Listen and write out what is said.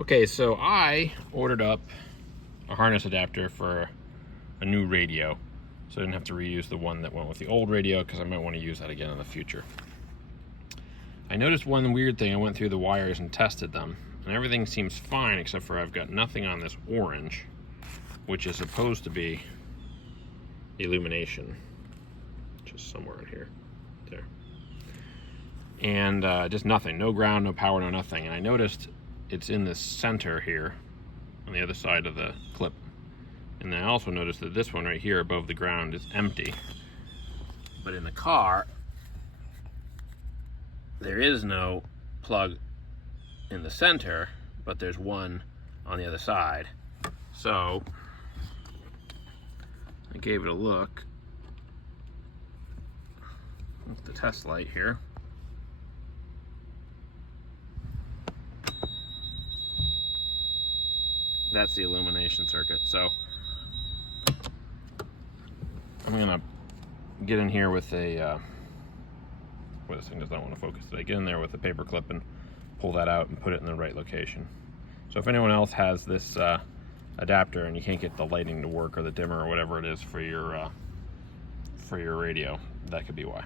Okay, so I ordered up a harness adapter for a new radio, so I didn't have to reuse the one that went with the old radio, because I might want to use that again in the future. I noticed one weird thing. I went through the wires and tested them, and everything seems fine except for I've got nothing on this orange, which is supposed to be illumination, just somewhere in here, there. And just nothing, no ground, no power, no nothing. And I noticed it's in the center here on the other side of the clip. And I also noticed that this one right here above the ground is empty. But in the car, there is no plug in the center, but there's one on the other side. So I gave it a look with the test light here. That's the illumination circuit. So I'm gonna get in here with a well, this thing does not want to focus today. Get in there with a paper clip and pull that out and put it in the right location. So if anyone else has this adapter and you can't get the lighting to work, or the dimmer or whatever it is for your radio, that could be why.